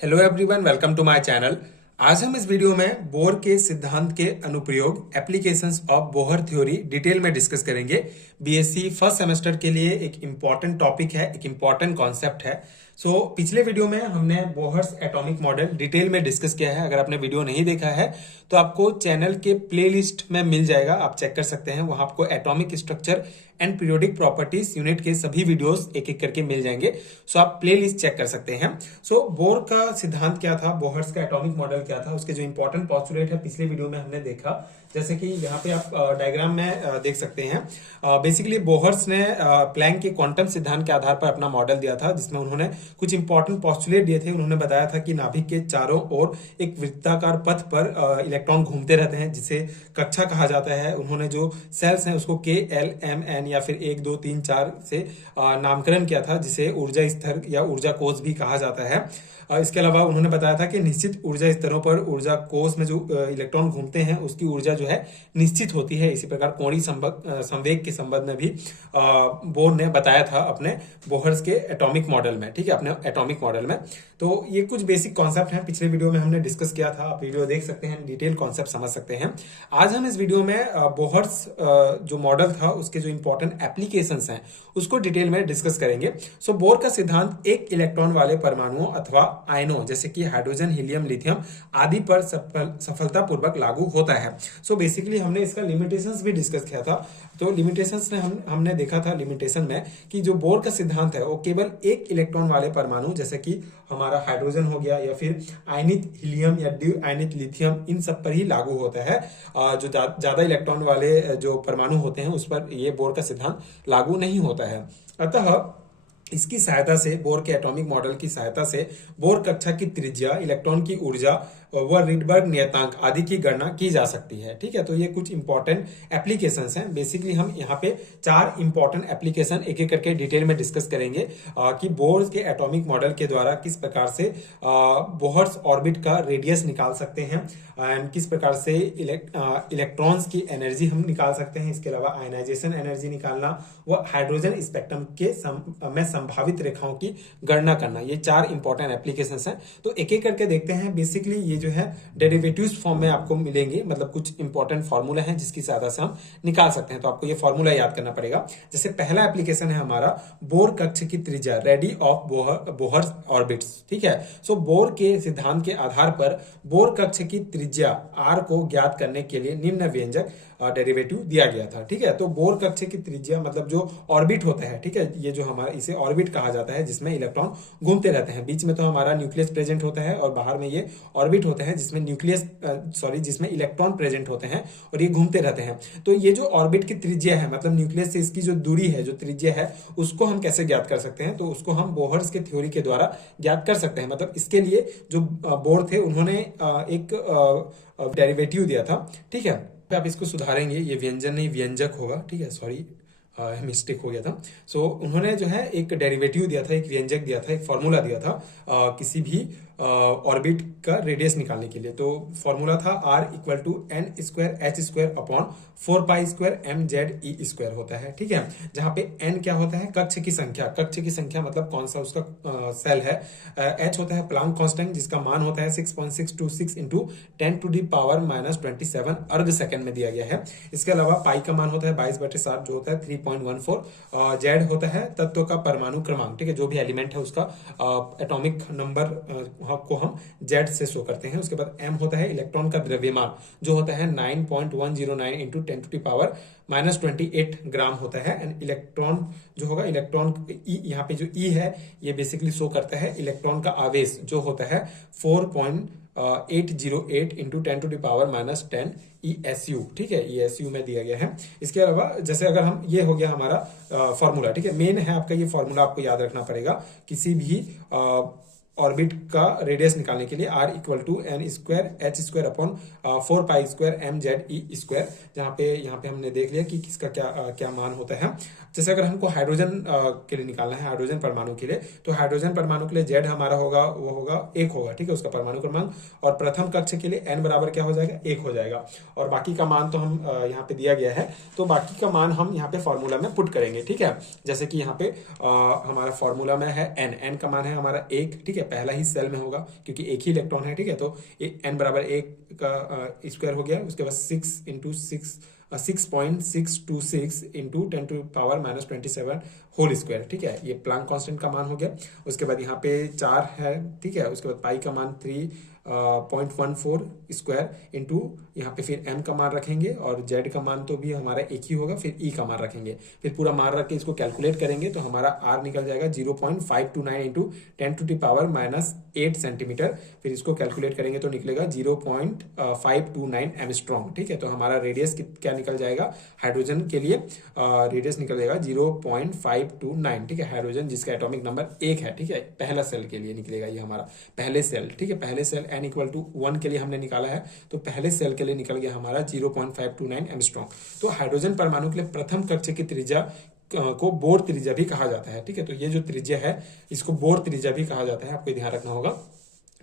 Hello everyone, welcome to my channel. आज हम इस वीडियो में बोर के सिद्धांत के अनुप्रयोग applications of Bohr theory detail में डिस्कस करेंगे। बीएससी फर्स्ट सेमेस्टर के लिए एक इम्पॉर्टेंट टॉपिक है, एक इम्पॉर्टेंट कॉन्सेप्ट है। पिछले वीडियो में हमने बोहर्स एटॉमिक मॉडल डिटेल में डिस्कस किया है। अगर आपने वीडियो नहीं देखा है तो आपको चैनल के प्लेलिस्ट में मिल जाएगा, आप चेक कर सकते हैं। वहां आपको atomic structure and periodic properties unit के सभी वीडियोस एक एक करके मिल जाएंगे। आप प्लेलिस्ट चेक कर सकते हैं। बोर का सिद्धांत क्या था, बोहर्स का एटॉमिक मॉडल क्या था, उसके जो इंपॉर्टेंट पॉस्टुलेट है पिछले वीडियो में हमने देखा। जैसे कि यहाँ पे आप डायग्राम में देख सकते हैं। बेसिकली बोहर्स ने प्लैंक के क्वांटम सिद्धांत के आधार पर अपना मॉडल दिया था, जिसमें उन्होंने कुछ इंपॉर्टेंट पॉस्टुलेट दिए थे। उन्होंने बताया था कि नाभिक के चारों ओर एक वृत्ताकार पथ पर इलेक्ट्रॉन घूमते रहते हैं, जिसे कक्षा कहा जाता है। उन्होंने जो सेल्स हैं उसको के एल एम एन या फिर 1 2 3 4 से नामकरण किया था, जिसे ऊर्जा स्तर या ऊर्जा कोष भी कहा जाता है। इसके अलावा उन्होंने बताया था कि निश्चित ऊर्जा स्तरों पर ऊर्जा कोष में जो इलेक्ट्रॉन घूमते हैं उसकी ऊर्जा जो है निश्चित होती है। इसी प्रकार कोणीय संवेग के संबंध में भी बोर ने बताया था अपने बोहर्स के एटॉमिक मॉडल में, ठीक है, अपने एटॉमिक मॉडल में। तो ये कुछ बेसिक कॉन्सेप्ट हैं, पिछले वीडियो में हमने डिस्कस किया था। आप वीडियो देख सकते हैं, डिटेल कॉन्सेप्ट समझ सकते हैं। आज हम इस वीडियो में बोहर्स जो मॉडल था उसके जो इंपॉर्टेंट एप्लीकेशंस हैं उसको डिटेल में डिस्कस करेंगे। बोर का सिद्धांत एक इलेक्ट्रॉन वाले परमाणुओं अथवा आयनों जैसे कि हाइड्रोजन, हीलियम, लिथियम आदि पर सफलतापूर्वक लागू होता है। बेसिकली हमने इसका लिमिटेशंस भी डिस्कस किया था। तो लिमिटेशंस ने हमने देखा था लिमिटेशन में कि जो बोर का सिद्धांत है वो केवल एक इलेक्ट्रॉन वाले परमाणु जैसे कि हमारा हाइड्रोजन हो गया या फिर आयनित हीलियम या द्वि आयनित लिथियम, इन सब पर ही लागू होता है। जो ज्यादा इलेक्ट्रॉन वाले जो परमाणु होते हैं उस पर ये बोर का सिद्धांत लागू नहीं होता है। अतः इसकी सहायता से, बोर के एटॉमिक मॉडल की सहायता से बोर कक्षा की त्रिज्या, इलेक्ट्रॉन की ऊर्जा व रिडबर्ग नियतांक आदि की गणना की जा सकती है। ठीक है, तो ये कुछ इंपॉर्टेंट एप्लीकेशंस हैं। बेसिकली हम यहाँ पे 4 इंपॉर्टेंट एप्लीकेशन एक एक करके डिटेल में डिस्कस करेंगे कि बोर के एटॉमिक मॉडल के द्वारा किस प्रकार से बोहर्स ऑर्बिट का रेडियस निकाल सकते हैं एंड किस प्रकार से इलेक्ट्रॉन्स की एनर्जी हम निकाल सकते हैं। इसके अलावा आयनाइजेशन एनर्जी निकालना व हाइड्रोजन स्पेक्ट्रम के में संभावित रेखाओं की गणना करना, ये 4 इंपॉर्टेंट एप्लीकेशंस हैं। तो एक एक करके देखते हैं। बेसिकली ये जो है डेरिवेटिव्स फॉर्म में आपको मिलेंगे, मतलब कुछ इंपॉर्टेंट फॉर्मूला हैं जिसकी सहायता से हम निकाल सकते हैं। तो आपको ये फॉर्मूला याद करना पड़ेगा। जैसे पहला एप्लीकेशन है हमारा बोर कक्ष की त्रिज्या, रेडी ऑफ बोहर्स ऑर्बिट्स। ठीक है, बोर के सिद्धांत के आधार पर बोर कक्ष की त्रिज्या आर को ज्ञात करने के लिए निम्न व्यंजक डेरिवेटिव दिया गया था। ठीक है, तो बोर कक्ष की त्रिज्या मतलब जो ऑर्बिट होता है, ठीक है, ये जो हमारा इसे ऑर्बिट कहा जाता है जिसमें इलेक्ट्रॉन घूमते रहते हैं। बीच में तो हमारा न्यूक्लियस प्रेजेंट होता है और बाहर में ये ऑर्बिट होता है जिसमें जिसमें इलेक्ट्रॉन प्रेजेंट होते हैं और ये घूमते रहते हैं। तो ये जो ऑर्बिट की त्रिज्या है, मतलब न्यूक्लियस से इसकी जो दूरी है, जो त्रिज्या है, उसको हम कैसे ज्ञात कर सकते हैं? तो उसको हम बोहर्स के थ्योरी के द्वारा ज्ञात कर सकते हैं। मतलब इसके लिए जो बोर थे उन्होंने एक डेरिवेटिव दिया था। ठीक है, आप इसको सुधारेंगे, ये व्यंजन नहीं व्यंजक होगा। ठीक है, सॉरी मिस्टेक हो गया था। उन्होंने जो है एक डेरिवेटिव दिया था, एक व्यंजक दिया था, एक फॉर्मूला दिया था किसी भी ऑर्बिट का रेडियस निकालने के लिए। तो फॉर्मूला था R equal to n square h square upon 4 pi square m z e square होता है। ठीक है, जहां पे n क्या होता है? कक्ष की संख्या। कक्ष की संख्या मतलब कौन सा उसका सेल है। h होता है प्लांक कांस्टेंट, जिसका मान होता है 6.626 इंटू 10 टू दी पावर -27 अर्ग सेकंड में दिया गया है। इसके अलावा पाई का मान होता है 22/7 जो होता है 3.14। जेड होता है तत्व का परमाणु क्रमांक। ठीक है, जो भी एलिमेंट है उसका एटॉमिक नंबर को हम जेड से शो करते हैं। उसके बाद एम होता है इलेक्ट्रॉन का द्रव्यमान जो होता है 9.109 इंटू 10 टू दी पावर -28 ग्राम होता है। एंड इलेक्ट्रॉन जो होगा, इलेक्ट्रॉन यहाँ पे जो ई है ये बेसिकली शो करता है इलेक्ट्रॉन का आवेश जो होता है 4.808 into 10 to the power -10 ESU। ठीक है, ESU में दिया गया है। इसके अलावा जैसे अगर हम, ये हो गया हमारा फॉर्मूला। ठीक है, मेन है आपका ये फॉर्मूला, आपको याद रखना पड़ेगा किसी भी ऑर्बिट का रेडियस निकालने के लिए। R equal to n square h square upon 4 pi square m z e square, जहां पे यहाँ पे हमने देख लिया कि किसका क्या मान होता है। जैसे अगर हमको हाइड्रोजन के लिए निकालना है, हाइड्रोजन परमाणु के लिए, तो हाइड्रोजन परमाणु के लिए जेड हमारा होगा, वो होगा 1 होगा। ठीक है, उसका परमाणु क्रमांक। और प्रथम कक्ष के लिए n बराबर क्या हो जाएगा? 1 हो जाएगा। और बाकी का मान तो हम यहाँ पे दिया गया है, तो बाकी का मान हम यहाँ पे फॉर्मूला में पुट करेंगे। ठीक है, जैसे कि यहाँ पे हमारा फॉर्मूला में है n का मान है हमारा 1। ठीक है, पहला ही सेल में होगा क्योंकि एक ही इलेक्ट्रॉन है, ठीक है। तो n बराबर 1 का स्क्वायर हो गया, उसके बाद 6 इंटू 10⁻⁻27 होल स्क्वायर, ठीक है। ये प्लैंक कांस्टेंट का मान हो गया। उसके बाद यहाँ पे 4 है, ठीक है। उसके बाद पाई का मान 3.14 स्क्वायर इंटू यहाँ पे फिर m का मान रखेंगे और z का मान तो भी हमारा एक ही होगा, फिर e का मान रखेंगे, फिर पूरा मान रख के इसको कैलकुलेट करेंगे तो हमारा r निकल जाएगा 0.529 इंटू 10⁻⁸ सेंटीमीटर। फिर इसको कैलकुलेट करेंगे तो निकलेगा 0.529 एमस्ट्रॉन्ग, ठीक है। तो हमारा रेडियस क्या निकल जाएगा हाइड्रोजन के लिए, रेडियस निकल जाएगा 0.529, ठीक है। हाइड्रोजन जिसका एटॉमिक नंबर 1 है, ठीक है, पहला सेल के लिए निकलेगा ये हमारा पहले सेल, ठीक है। पहले सेल n इक्वल टू 1 के लिए हमने निकाला है, तो पहले सेल के लिए निकल गया हमारा 0.529 एमस्ट्रॉन्ग। तो हाइड्रोजन परमाणु के लिए प्रथम कक्षा की त्रिज्या को बोर त्रिज्या भी कहा जाता है, ठीक है। तो ये जो त्रिज्या है इसको बोर त्रिज्या भी कहा जाता है, आपको ध्यान रखना होगा,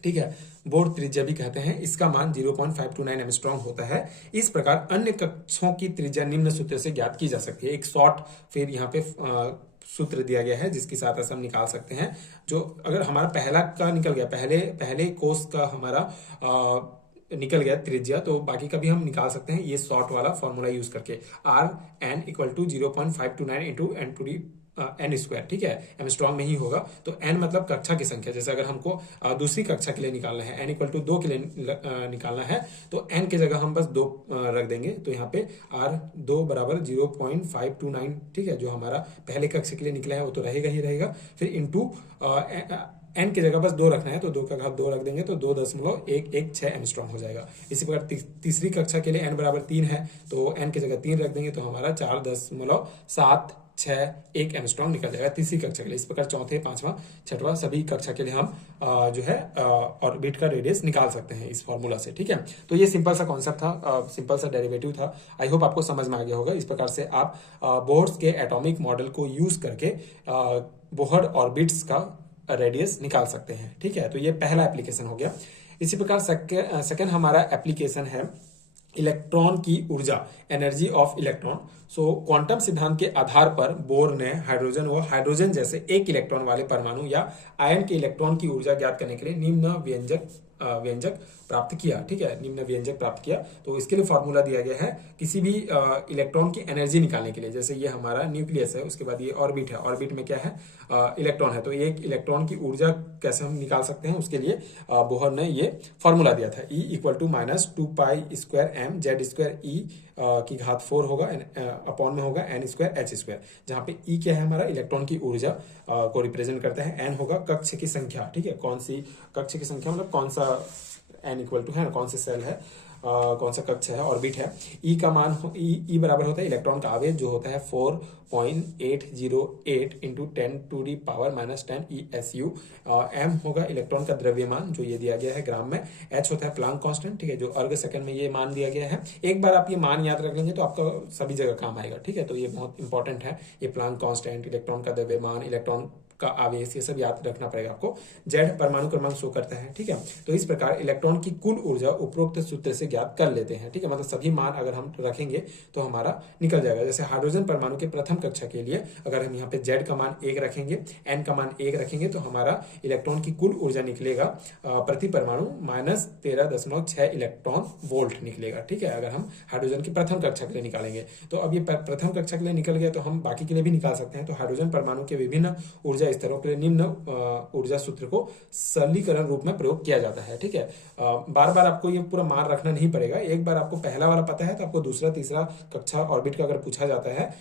ठीक है। बोर त्रिज्या भी कहते हैं, इसका मान 0.529 एमस्ट्रॉन्ग होता है। इस प्रकार अन्य कक्षों की त्रिज्या निम्न सूत्र से ज्ञात की जा सकती है। एक शॉर्ट फिर यहाँ पे सूत्र दिया गया है जिसकी सहायता से हम निकाल सकते हैं। जो अगर हमारा पहला का निकल गया, पहले कोष का हमारा निकल गया त्रिज्या, तो बाकी का भी हम निकाल सकते हैं ये शॉर्ट वाला फॉर्मूला यूज करके। R N equal to 0.529 into N two D N square, ठीक है। एमस्ट्रॉन्ग में ही होगा। तो एन मतलब कक्षा की संख्या, जैसे अगर हमको दूसरी कक्षा के लिए निकालना है, एन इक्वल टू 2 के लिए निकालना है, तो एन की जगह हम बस 2 रख देंगे। तो यहाँ पे आर 2 बराबर 0.529, ठीक है, जो हमारा पहले कक्षा के लिए निकला है वो तो रहेगा ही रहेगा। फिर इंटू एन की जगह बस 2 रखना है, तो 2 का घात 2 रख देंगे तो 2.116 एमस्ट्रॉन्ग हो जाएगा। इसी प्रकार तीसरी कक्षा के लिए एन बराबर 3 है, तो एन की जगह 3 रख देंगे तो हमारा 4.761 एमस्ट्रॉन्ग निकल जाएगा तीसरी कक्षा के लिए। इस प्रकार चौथे, पांचवा, छठवां सभी कक्षा के लिए हम जो है ऑर्बिट का रेडियस निकाल सकते हैं इस फॉर्मूला से, ठीक है। तो ये सिंपल सा कॉन्सेप्ट था, सिंपल सा डेरिवेटिव था। आई होप आपको समझ में आ गया होगा। इस प्रकार से आप बोहर्स के एटॉमिक मॉडल को यूज करके बोहर ऑर्बिट्स का रेडियस निकाल सकते हैं, ठीक है। तो ये पहला एप्लीकेशन हो गया। इसी प्रकार सेकेंड हमारा एप्लीकेशन है इलेक्ट्रॉन की ऊर्जा, energy of electron. So quantum सिद्धांत के आधार पर बोर ने हाइड्रोजन व हाइड्रोजन जैसे एक इलेक्ट्रॉन वाले परमाणु या आयन के इलेक्ट्रॉन की ऊर्जा ज्ञात करने के लिए निम्न व्यंजक प्राप्त किया, ठीक है। निम्न व्यंजक प्राप्त किया, तो इसके लिए फॉर्मूला दिया गया है किसी भी इलेक्ट्रॉन की एनर्जी निकालने के लिए। जैसे ये हमारा न्यूक्लियस है, उसके बाद ये ऑर्बिट है, ऑर्बिट में क्या है, इलेक्ट्रॉन है। तो एक इलेक्ट्रॉन की ऊर्जा कैसे हम निकाल सकते हैं, उसके लिए बोहर ने ये फॉर्मूला दिया था। E equal to -2π²m Z² E की घात 4 होगा, अपॉन में होगा n²h², जहां पे E क्या है हमारा इलेक्ट्रॉन की ऊर्जा को रिप्रेजेंट करता है, n होगा कक्ष की संख्या, ठीक है। कौन सी कक्ष की संख्या मतलब कौन सा n इक्वल टू है ना, कौन से सेल है, कौन सा कक्ष है, ऑर्बिट है। ई का मान ई बराबर होता है इलेक्ट्रॉन का आवेश जो होता है 4.808 इंटू 10⁻⁻10 ESU। एम होगा इलेक्ट्रॉन का द्रव्यमान जो ये दिया गया है ग्राम में। एच होता है प्लांक कांस्टेंट, ठीक है, जो अर्ग सेकंड में ये मान दिया गया है। एक बार आप ये मान याद रख लेंगे तो आपका सभी जगह काम आएगा, ठीक है। तो ये बहुत इंपॉर्टेंट है, ये प्लांक कांस्टेंट, इलेक्ट्रॉन का द्रव्यमान, इलेक्ट्रॉन का आवेश, ये सब याद रखना पड़ेगा आपको। जेड परमाणु क्रमांक शो करता है, ठीक है। तो इस प्रकार इलेक्ट्रॉन की कुल ऊर्जा उपरोक्त सूत्र से ज्ञात कर लेते हैं, ठीक है। मतलब सभी मान अगर हम रखेंगे तो हमारा निकल जाएगा। जैसे हाइड्रोजन परमाणु के प्रथम कक्षा के लिए अगर हम यहाँ पे जेड का मान 1 रखेंगे, एन का मान 1 रखेंगे, तो हमारा इलेक्ट्रॉन की कुल ऊर्जा निकलेगा प्रति परमाणु -13.6 इलेक्ट्रॉन वोल्ट निकलेगा, ठीक है। अगर हम हाइड्रोजन की प्रथम कक्षा के लिए निकालेंगे तो अब ये प्रथम कक्षा के लिए निकल गया, तो हम बाकी के लिए भी निकाल सकते हैं। तो हाइड्रोजन परमाणु के विभिन्न ऊर्जा स्तरों के लिए निम्न ऊर्जा सूत्र को सरलीकरण रूप में प्रयोग किया जाता है, ठीक है। बार बार आपको ये पूरा मान रखना नहीं पड़ेगा। एक बार आपको पहला वाला पता है तो आपको दूसरा तीसरा कक्षा ऑर्बिट का अगर पूछा जाता है,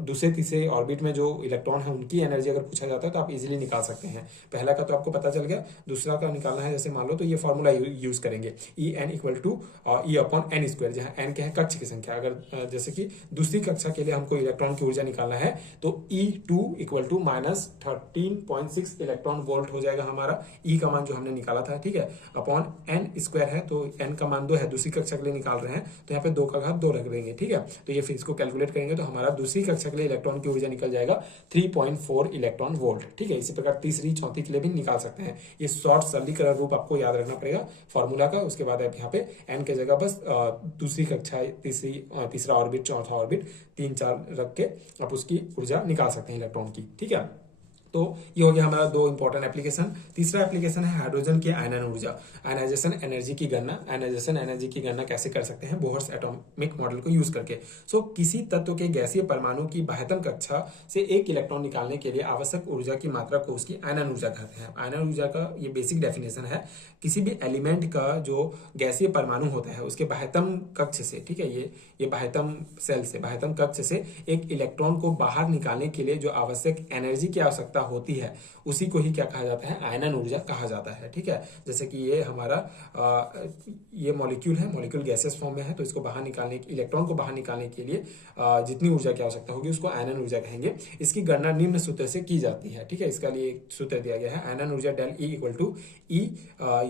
दूसरे तीसरे ऑर्बिट में जो इलेक्ट्रॉन है उनकी एनर्जी अगर पूछा जाता है तो आप इजीली निकाल सकते हैं। पहला का तो आपको पता चल गया, दूसरा का निकालना है जैसे मान लो तो ये फॉर्मूला यूज करेंगे E N equal to E upon N square, जहां एन क्या है कक्ष की संख्या। अगर जैसे कि दूसरी कक्षा के लिए हमको इलेक्ट्रॉन की ऊर्जा निकालना है तो E2 equal to -13.6 electron volt हो जाएगा हमारा, ई का मान जो हमने निकाला था, ठीक है, अपॉन एन स्क्वायर है, तो एन का मान 2 है, दूसरी कक्षा के लिए निकाल रहे हैं तो यहाँ पे 2 का घात 2 रख देंगे, ठीक है। तो ये फिर इसको कैलकुलेट करेंगे तो हमारा दूसरी कक्षा के लिए इलेक्ट्रॉन की ऊर्जा निकल जाएगा 3.4 इलेक्ट्रॉन वोल्ट, ठीक है। इसी प्रकार तीसरी चौथी के लिए भी निकाल सकते हैं। ये शॉर्ट सरलीकरण रूप आपको याद रखना पड़ेगा फॉर्मूला का। उसके बाद आप यहाँ पे एन के जगह बस दूसरी कक्षा, तीसरा ऑर्बिट, चौथा ऑर्बिट, 3 4 रख के आप उसकी ऊर्जा निकाल सकते हैं इलेक्ट्रॉन की, ठीक है। तो ये हो गया हमारा दो इंपॉर्टेंट एप्लीकेशन। तीसरा एप्लीकेशन है हाइड्रोजन की आयनन ऊर्जा, आयनाइजेशन एनर्जी की गणना। आयनाइजेशन एनर्जी की गणना कैसे कर सकते हैं? बोहर्स एटॉमिक मॉडल को यूज करके। किसी तत्व के गैसीय परमाणु की बाह्यतम कक्षा से एक इलेक्ट्रॉन निकालने के लिए आवश्यक ऊर्जा की मात्रा को उसकी आयनन ऊर्जा कहते हैं। आयनन ऊर्जा का ये बेसिक डेफिनेशन है, किसी भी एलिमेंट का जो गैसीय परमाणु होता है उसके बाह्यतम कक्ष से, ठीक है, ये बाह्यतम सेल से, बाह्यतम कक्ष से एक इलेक्ट्रॉन को बाहर निकालने के लिए जो आवश्यक एनर्जी की आवश्यकता होती है उसी को ही क्या कहा जाता है? आयनन ऊर्जा कहा जाता है। ठीक है, जैसे कि ये हमारा ये मॉलिक्यूल है, मॉलिक्यूल गैसियस फॉर्म में है, तो इसको बाहर निकालने, इलेक्ट्रॉन को बाहर निकालने के लिए जितनी ऊर्जा की आवश्यकता होगी उसको आयनन ऊर्जा कहेंगे। इसकी गणना निम्न सूत्र से की जाती है। ठीक है, इसका लिए एक सूत्र दिया गया है, आयनन ऊर्जा डेल ई इक्वल टू ई,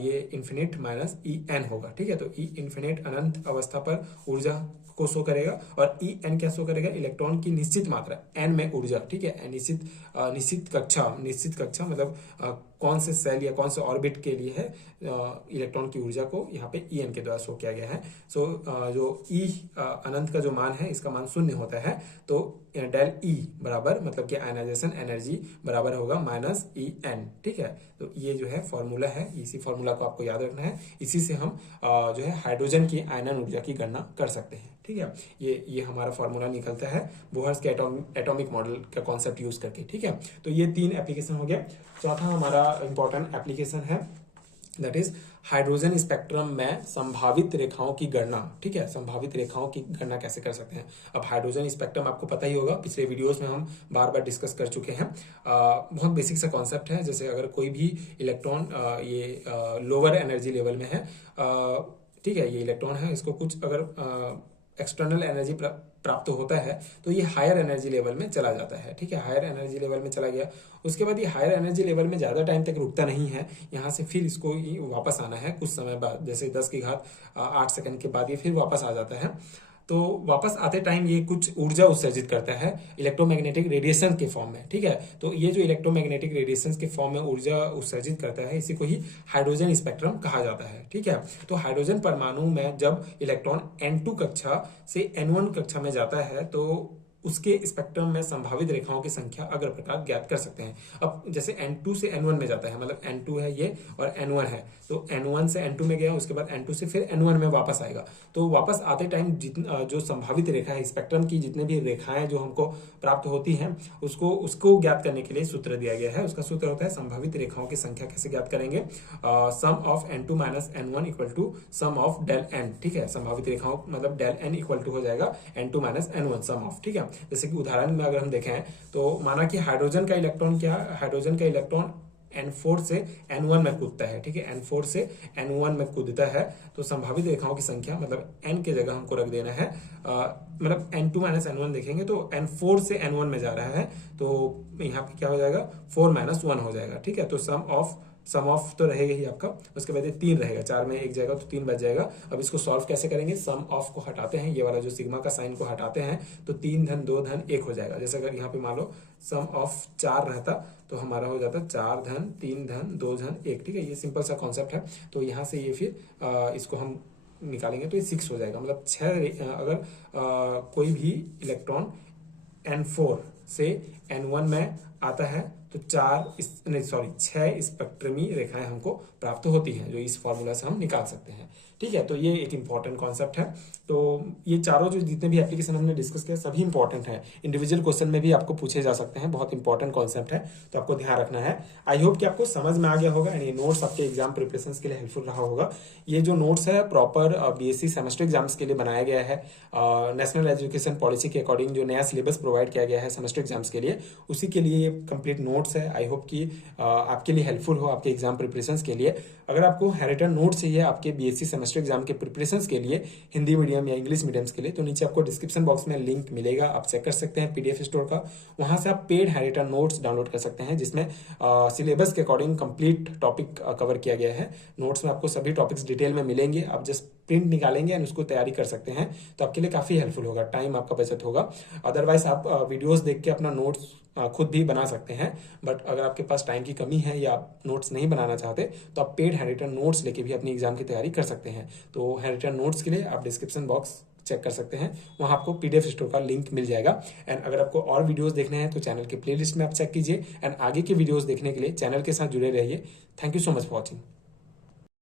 ये इन्फिनिट माइनस ई एन होगा। ठीक है, तो ई इन्फिनिट अनंत अवस्था पर ऊर्जा को शो करेगा और ई एन क्या शो करेगा? इलेक्ट्रॉन की निश्चित मात्रा एन में ऊर्जा। ठीक है, निश्चित कक्षा मतलब कौन से सेल या कौन से ऑर्बिट के लिए है इलेक्ट्रॉन की ऊर्जा को यहाँ पे ई एन के द्वारा शो किया गया है। जो ई अनंत का जो मान है इसका मान 0 होता है, तो डेल ई बराबर मतलब कि आयनाइजेशन एनर्जी बराबर होगा माइनस ई एन। ठीक है, तो ये जो है फॉर्मूला है, इसी फॉर्मूला को आपको याद रखना है। इसी से हम जो है हाइड्रोजन की आयनन ऊर्जा की गणना कर सकते हैं। ठीक है, ये हमारा फॉर्मूला निकलता है बोहर्स के एटॉमिक मॉडल का कॉन्सेप्ट यूज करके। ठीक है, तो ये 3 एप्लीकेशन हो गया। चौथा हमारा इंपॉर्टेंट एप्लीकेशन है, दैट इज हाइड्रोजन स्पेक्ट्रम में संभावित रेखाओं की गणना। ठीक है, संभावित रेखाओं की गणना कैसे कर सकते हैं? अब हाइड्रोजन स्पेक्ट्रम आपको पता ही होगा, पिछले वीडियोस में हम बार बार डिस्कस कर चुके हैं। बहुत बेसिक सा कॉन्सेप्ट है, जैसे अगर कोई भी इलेक्ट्रॉन ये लोअर एनर्जी लेवल में है, ठीक है, ये इलेक्ट्रॉन है, इसको कुछ अगर एक्सटर्नल एनर्जी प्राप्त होता है तो ये हायर एनर्जी लेवल में चला जाता है। ठीक है, हायर एनर्जी लेवल में चला गया, उसके बाद ये हायर एनर्जी लेवल में ज़्यादा टाइम तक रुकता नहीं है, यहाँ से फिर इसको वापस आना है कुछ समय बाद, जैसे 10 की घात 8 सेकंड के बाद ये फिर वापस आ जाता है। तो वापस आते टाइम ये कुछ ऊर्जा उत्सर्जित करता है इलेक्ट्रोमैग्नेटिक रेडिएशन के फॉर्म में। ठीक है, तो ये जो इलेक्ट्रोमैग्नेटिक रेडिएशन के फॉर्म में ऊर्जा उत्सर्जित करता है इसी को ही हाइड्रोजन स्पेक्ट्रम कहा जाता है। ठीक है, तो हाइड्रोजन परमाणु में जब इलेक्ट्रॉन N2 कक्षा से N1 कक्षा में जाता है तो उसके स्पेक्ट्रम में संभावित रेखाओं की संख्या अग्र प्रकार ज्ञात कर सकते हैं। अब जैसे N2 से N1 में जाता है, मतलब N2 है ये और N1 है, तो N1 से N2 में गया, उसके बाद N2 से फिर N1 में वापस आएगा। तो वापस आते टाइम जो संभावित रेखा है स्पेक्ट्रम की, जितने भी रेखाएं जो हमको प्राप्त होती हैं उसको ज्ञात करने के लिए सूत्र दिया गया है। उसका सूत्र होता है संभावित रेखाओं की संख्या कैसे ज्ञात करेंगे? Sum of N2 minus N1 equal to sum of del N। ठीक है, संभावित रेखाओं मतलब डेल N इक्वल टू हो जाएगा N2 minus N1 some of. ठीक है, जैसे कि उदाहरण में अगर हम देखें तो माना कि हाइड्रोजन का इलेक्ट्रॉन N4 से N1 में कूदता है। ठीक है, N4 से N1 में कूदता है, तो संभावित रेखाओं की संख्या मतलब N के जगह हमको रख देना है, मतलब N2 माइनस N1 देखेंगे तो N4 से N1 में जा रहा है, तो यहाँ पे क्या हो जाएगा? 4 माइनस 1 हो जाएगा। ठीक है, तो सम ऑफ तो रहेगा ही आपका, उसके बाद ये 3 रहेगा, 4 में 1 जाएगा तो 3 बच जाएगा। अब इसको सॉल्व कैसे करेंगे? सम ऑफ को हटाते हैं, ये वाला जो सिग्मा का साइन को हटाते हैं, तो 3 धन 2 धन 1 हो जाएगा। जैसे अगर यहाँ पे मान लो सम ऑफ 4 रहता तो हमारा हो जाता 4 धन 3 धन 2 धन 1। ठीक है, ये सिंपल सा कॉन्सेप्ट है। तो यहाँ से ये फिर इसको हम निकालेंगे तो ये 6 हो जाएगा, मतलब 6 अगर कोई भी इलेक्ट्रॉन N4 से N1 में आता है तो 6 स्पेक्ट्रमी रेखाएं हमको प्राप्त होती हैं, जो इस फॉर्मूला से हम निकाल सकते हैं। ठीक है, तो ये एक इंपॉर्टेंट कॉन्सेप्ट है। तो ये चारों जो जितने भी एप्लीकेशन हमने डिस्कस किए सभी इंपॉर्टेंट हैं, इंडिविजुअल क्वेश्चन में भी आपको पूछे जा सकते हैं, बहुत इंपॉर्टेंट कॉन्सेप्ट है, तो आपको ध्यान रखना है। आई होप कि आपको समझ में आ गया होगा एंड ये नोट्स आपके एग्जाम प्रिपरेशन के लिए हेल्पफुल रहा होगा। ये जो नोट्स है प्रॉपर BSc सेमेस्टर एग्जाम्स के लिए बनाया गया है, नेशनल एजुकेशन पॉलिसी के अकॉर्डिंग जो नया सिलेबस प्रोवाइड किया गया है सेमेस्टर एग्जाम्स के लिए, उसी के लिए ये कंप्लीट नोट्स है। आई होप कि आपके लिए हेल्पफुल हो आपके एग्जाम प्रिपरेशन के लिए। अगर आपको हैरिटन नोट चाहिए आपके BSc सेमेस्टर एग्जाम के प्रिपरेशन के लिए, हिंदी मीडियम या इंग्लिश मीडियम के लिए, तो नीचे आपको डिस्क्रिप्शन बॉक्स में लिंक मिलेगा, आप चेक कर सकते हैं PDF स्टोर का, वहां से आप पेड हैरिटन नोट्स डाउनलोड कर सकते हैं, जिसमें सिलेबस के अकॉर्डिंग कंप्लीट टॉपिक कवर किया गया है। नोट्स में आपको सभी टॉपिक्स डिटेल में मिलेंगे, आप जस्ट प्रिंट निकालेंगे एंड उसको तैयारी कर सकते हैं, तो आपके लिए काफी हेल्पफुल होगा, टाइम आपका बचत होगा। अदरवाइज आप वीडियोस देख के अपना नोट्स खुद भी बना सकते हैं, बट अगर आपके पास टाइम की कमी है या आप नोट्स नहीं बनाना चाहते तो आप पेड हैरिटन नोट्स लेके भी अपनी एग्जाम की तैयारी कर सकते हैं। तो हैरिटन नोट्स के लिए आप डिस्क्रिप्शन बॉक्स चेक कर सकते हैं, वहां आपको PDF स्टोर का लिंक मिल जाएगा। एंड अगर आपको और वीडियोस देखने हैं तो चैनल के प्लेलिस्ट में आप चेक कीजिए, एंड आगे के वीडियोस देखने के लिए चैनल के साथ जुड़े रहिए। Thank you so much for watching.